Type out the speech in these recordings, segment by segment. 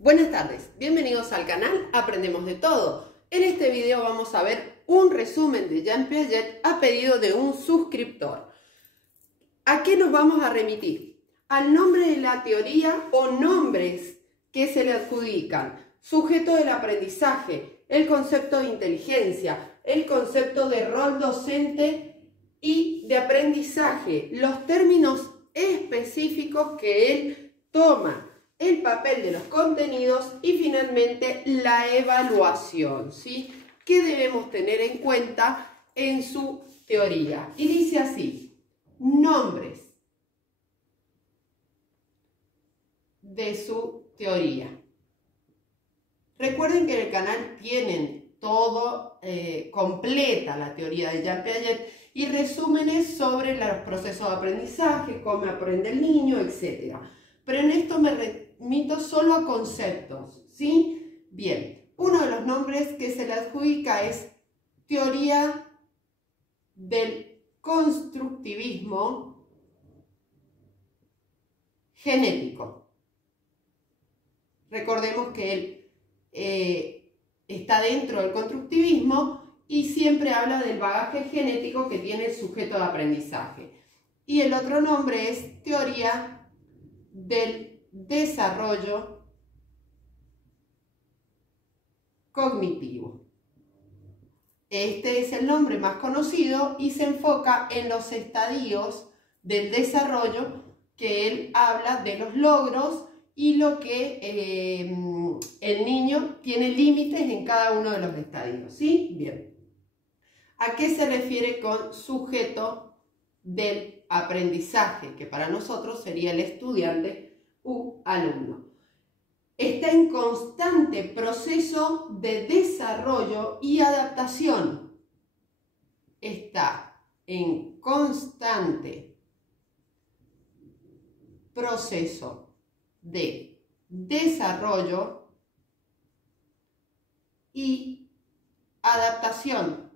Buenas tardes, bienvenidos al canal Aprendemos de Todo. En este video vamos a ver un resumen de Jean Piaget a pedido de un suscriptor. ¿A qué nos vamos a remitir? Al nombre de la teoría o nombres que se le adjudican. Sujeto del aprendizaje, el concepto de inteligencia, el concepto de rol docente y de aprendizaje, los términos específicos que él toma, el papel de los contenidos y finalmente la evaluación, ¿sí? ¿Qué debemos tener en cuenta en su teoría? Y dice así: nombres de su teoría. Recuerden que en el canal tienen todo, completa la teoría de Jean Piaget y resúmenes sobre los procesos de aprendizaje, cómo aprende el niño, etc. Pero en esto me remito solo a conceptos, ¿sí? Bien, uno de los nombres que se le adjudica es teoría del constructivismo genético. Recordemos que él está dentro del constructivismo y siempre habla del bagaje genético que tiene el sujeto de aprendizaje. Y el otro nombre es teoría del desarrollo cognitivo. Este es el nombre más conocido y se enfoca en los estadios del desarrollo, que él habla de los logros y lo que el niño tiene límites en cada uno de los estadios, ¿sí? Bien. ¿A qué se refiere con sujeto del aprendizaje? Que para nosotros sería el estudiante u alumno. Está en constante proceso de desarrollo y adaptación. Está en constante proceso de desarrollo y adaptación.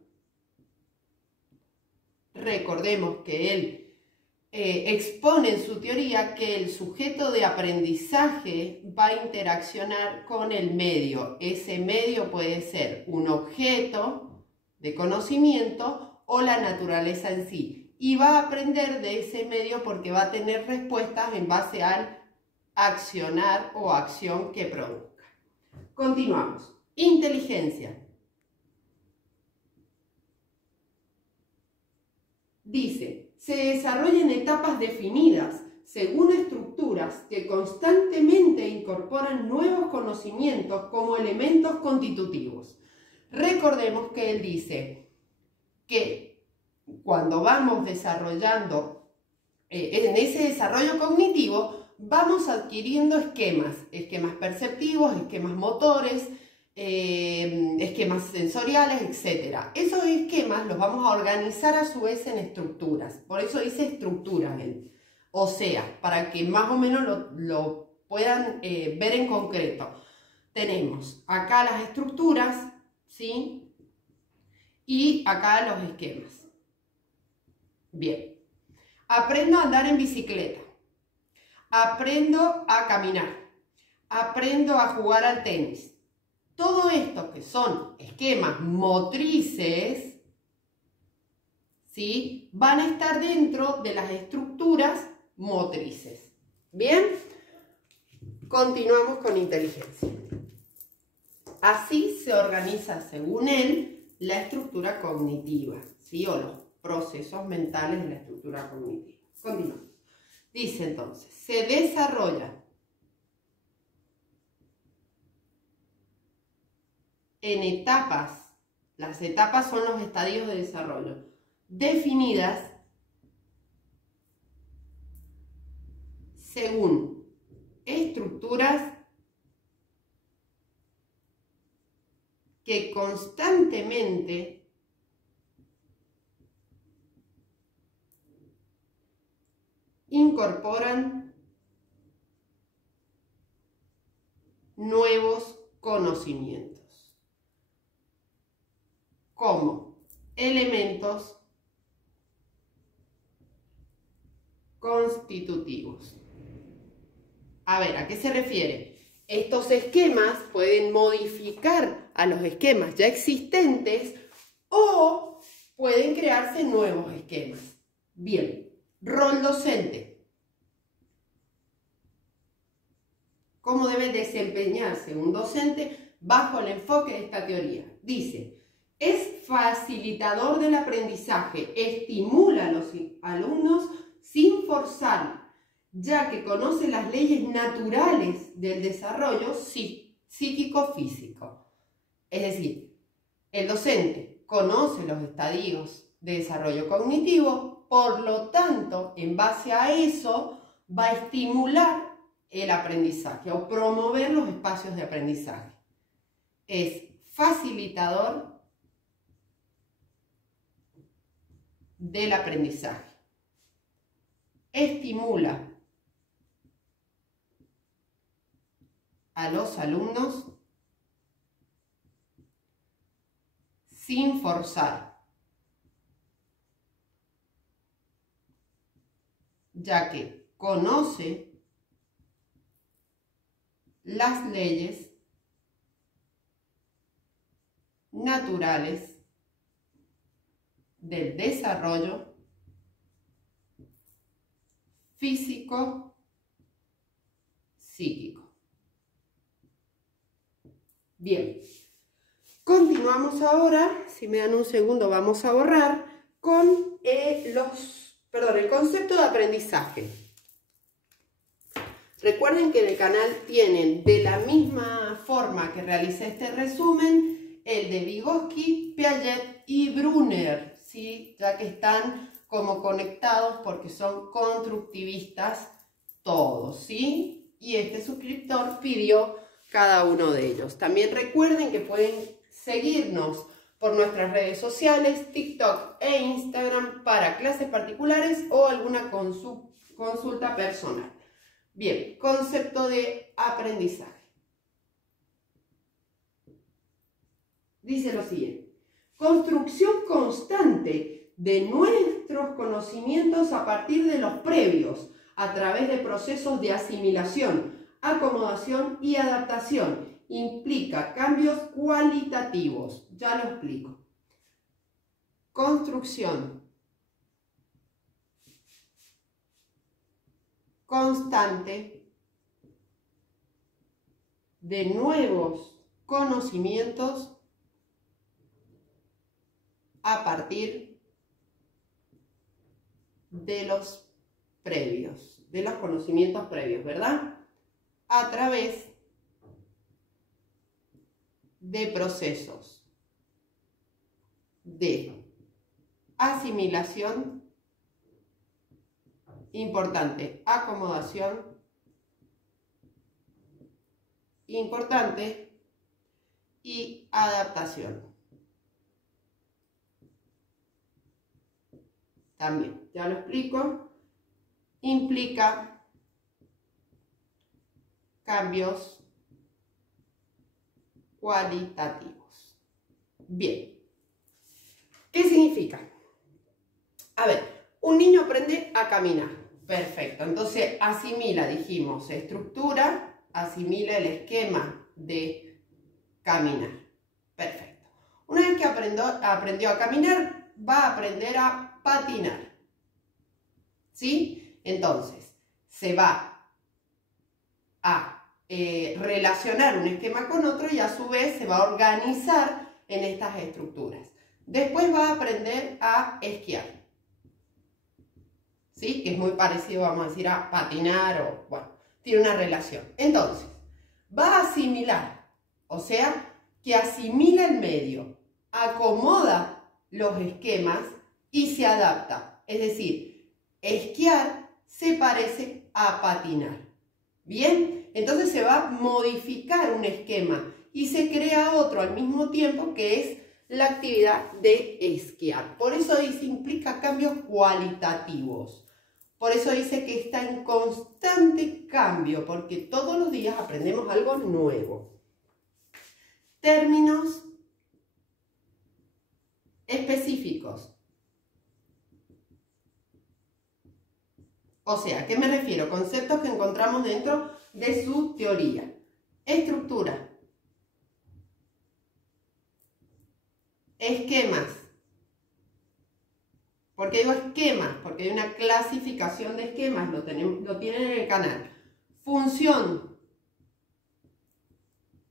Recordemos que él expone en su teoría que el sujeto de aprendizaje va a interaccionar con el medio. Ese medio puede ser un objeto de conocimiento o la naturaleza en sí. Y va a aprender de ese medio porque va a tener respuestas en base al accionar o acción que produzca. Continuamos. Inteligencia. Dice: se desarrolla en etapas definidas, según estructuras que constantemente incorporan nuevos conocimientos como elementos constitutivos. Recordemos que él dice que cuando vamos desarrollando, en ese desarrollo cognitivo, vamos adquiriendo esquemas perceptivos, esquemas motores, esquemas sensoriales, etc. Esos esquemas los vamos a organizar a su vez en estructuras. Por eso dice estructuras él. O sea, para que más o menos lo puedan ver en concreto. Tenemos acá las estructuras, ¿sí? Y acá los esquemas. Bien. Aprendo a andar en bicicleta. Aprendo a caminar. Aprendo a jugar al tenis. Todo esto que son esquemas motrices, ¿sí?, van a estar dentro de las estructuras motrices. ¿Bien? Continuamos con inteligencia. Así se organiza, según él, la estructura cognitiva, ¿sí?, o los procesos mentales de la estructura cognitiva. Continuamos. Dice entonces: se desarrolla en etapas, las etapas son los estadios de desarrollo, definidas según estructuras que constantemente incorporan nuevos conocimientos como elementos constitutivos. A ver, ¿a qué se refiere? Estos esquemas pueden modificar a los esquemas ya existentes o pueden crearse nuevos esquemas. Bien, rol docente. ¿Cómo debe desempeñarse un docente bajo el enfoque de esta teoría? Dice, es facilitador del aprendizaje, estimula a los alumnos sin forzar, ya que conoce las leyes naturales del desarrollo psíquico-físico. Es decir, el docente conoce los estadios de desarrollo cognitivo, por lo tanto, en base a eso, va a estimular el aprendizaje o promover los espacios de aprendizaje. Es facilitador del aprendizaje. Estimula a los alumnos sin forzar, ya que conoce las leyes naturales del desarrollo físico-psíquico. Bien, continuamos ahora, si me dan un segundo vamos a borrar, con el concepto de aprendizaje. Recuerden que en el canal tienen de la misma forma que realicé este resumen, el de Vygotsky, Piaget y Brunner, ¿sí? Ya que están como conectados porque son constructivistas todos, ¿sí? Y este suscriptor pidió cada uno de ellos. También recuerden que pueden seguirnos por nuestras redes sociales, TikTok e Instagram para clases particulares o alguna consulta personal. Bien, concepto de aprendizaje. Dice lo siguiente: construcción constante de nuestros conocimientos a partir de los previos, a través de procesos de asimilación, acomodación y adaptación. Implica cambios cualitativos. Ya lo explico. Construcción constante de nuevos conocimientos a partir de los previos, de los conocimientos previos, ¿verdad? A través de procesos de asimilación, importante, acomodación, importante, y adaptación. También, ya lo explico, implica cambios cualitativos. Bien, ¿qué significa? A ver, un niño aprende a caminar. Perfecto, entonces asimila, dijimos, estructura, asimila el esquema de caminar. Perfecto. Una vez que aprendió a caminar, va a aprender a patinar. ¿Sí? Entonces, se va a relacionar un esquema con otro y a su vez se va a organizar en estas estructuras. Después va a aprender a esquiar. ¿Sí? Que es muy parecido, vamos a decir, a patinar o, bueno, tiene una relación. Entonces, va a asimilar, o sea, que asimila el medio, acomoda los esquemas y se adapta. Es decir, esquiar se parece a patinar. ¿Bien? Entonces se va a modificar un esquema y se crea otro al mismo tiempo, que es la actividad de esquiar. Por eso dice, implica cambios cualitativos. Por eso dice que está en constante cambio, porque todos los días aprendemos algo nuevo. Términos específicos. O sea, ¿a qué me refiero? Conceptos que encontramos dentro de su teoría. Estructura. Esquemas. ¿Por qué digo esquemas? Porque hay una clasificación de esquemas, lo tienen en el canal. Función.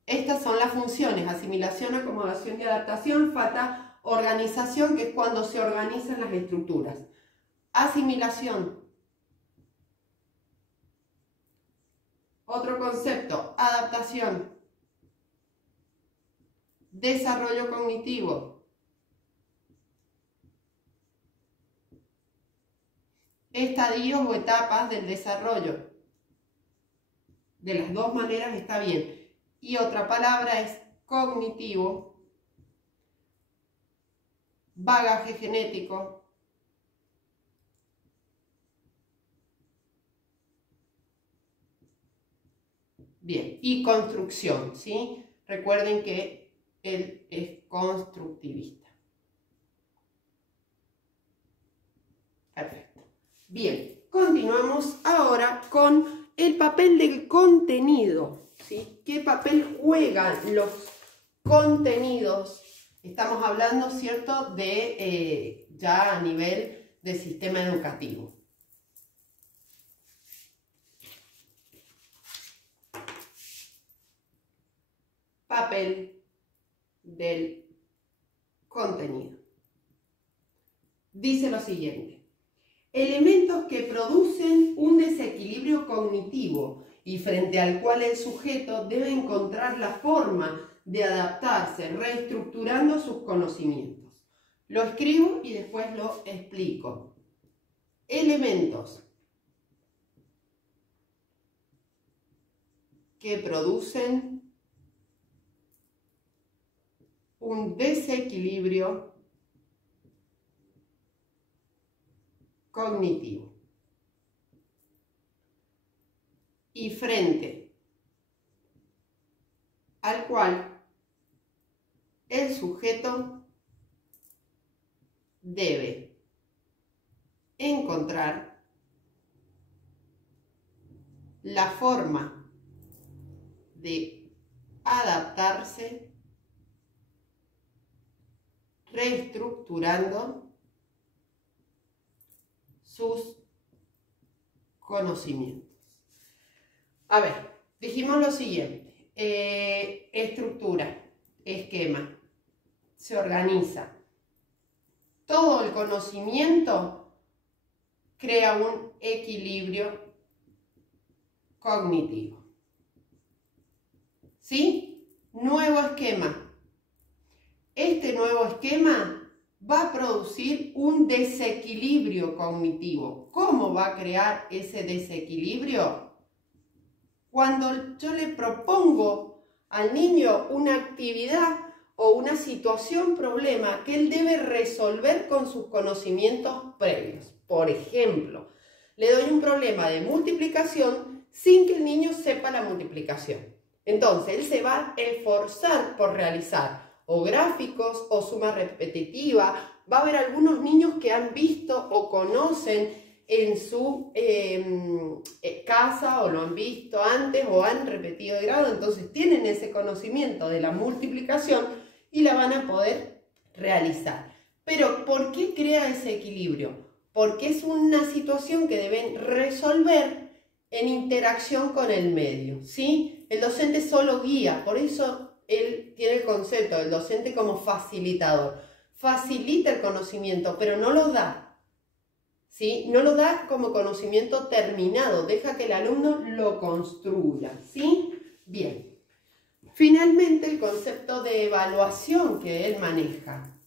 Estas son las funciones: asimilación, acomodación y adaptación. Falta organización, que es cuando se organizan las estructuras. Asimilación. Otro concepto: adaptación. Desarrollo cognitivo. Estadios o etapas del desarrollo. De las dos maneras está bien. Y otra palabra es cognitivo, bagaje genético, bien, y construcción, ¿sí? Recuerden que él es constructivista. Perfecto. Bien, continuamos ahora con el papel del contenido, ¿sí? ¿Qué papel juegan los contenidos? Estamos hablando, ¿cierto?, de ya a nivel de sistema educativo. Papel del contenido. Dice lo siguiente: elementos que producen un desequilibrio cognitivo y frente al cual el sujeto debe encontrar la forma de adaptarse, reestructurando sus conocimientos. Lo escribo y después lo explico. Elementos que producen un desequilibrio cognitivo y frente al cual el sujeto debe encontrar la forma de adaptarse, reestructurando sus conocimientos. A ver, dijimos lo siguiente: estructura, esquema, se organiza. Todo el conocimiento crea un equilibrio cognitivo. ¿Sí? Nuevo esquema. Este nuevo esquema va a producir un desequilibrio cognitivo. ¿Cómo va a crear ese desequilibrio? Cuando yo le propongo al niño una actividad o una situación, problema, que él debe resolver con sus conocimientos previos. Por ejemplo, le doy un problema de multiplicación sin que el niño sepa la multiplicación. Entonces, él se va a esforzar por realizar o gráficos o suma repetitiva. Va a haber algunos niños que han visto o conocen en su casa, o lo han visto antes o han repetido de grado, entonces tienen ese conocimiento de la multiplicación y la van a poder realizar. Pero ¿por qué crea ese equilibrio? Porque es una situación que deben resolver en interacción con el medio, ¿sí? El docente solo guía, por eso él tiene el concepto del docente como facilitador. Facilita el conocimiento, pero no lo da. ¿Sí? No lo da como conocimiento terminado, deja que el alumno lo construya, ¿sí? Bien. Finalmente, el concepto de evaluación que él maneja.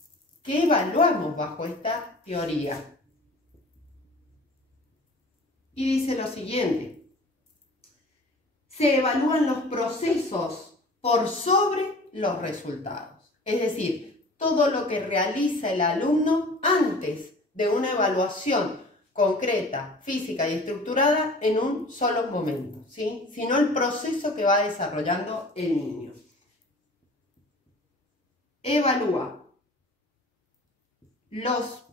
¿Qué evaluamos bajo esta teoría? Y dice lo siguiente: se evalúan los procesos por sobre los resultados. Es decir, todo lo que realiza el alumno antes de una evaluación concreta, física y estructurada en un solo momento, ¿sí? Sino el proceso que va desarrollando el niño. Evalúa los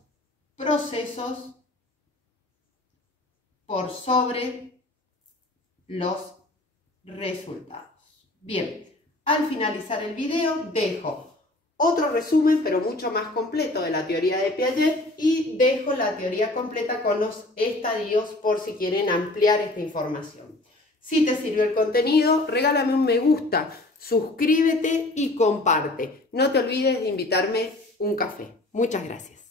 procesos por sobre los resultados. Bien, al finalizar el video dejo otro resumen, pero mucho más completo de la teoría de Piaget y dejo la teoría completa con los estadios por si quieren ampliar esta información. Si te sirvió el contenido, regálame un me gusta, suscríbete y comparte. No te olvides de invitarme un café. Muchas gracias.